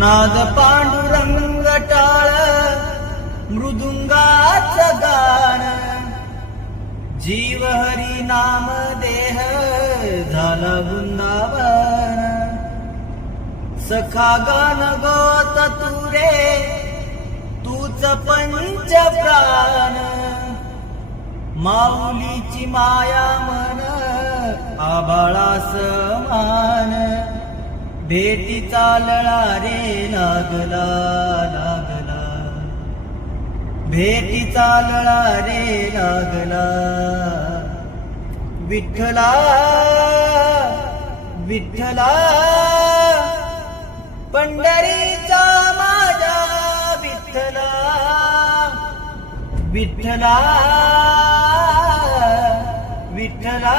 नाद पांडुरंग टाळ मृदुंगाचं गाण जीव हरी नाम देह झाला वृंदावन सखा गान गोत तुरे तूच पंच प्राण माऊलीची माया मन आभाळा समान भेटीचा लळा रे लागला लागला भेटीचा लळा रे लागला विठ्ठला विठ्ठला पंढरीचा माझा विठ्ठला विठ्ठला विठ्ठला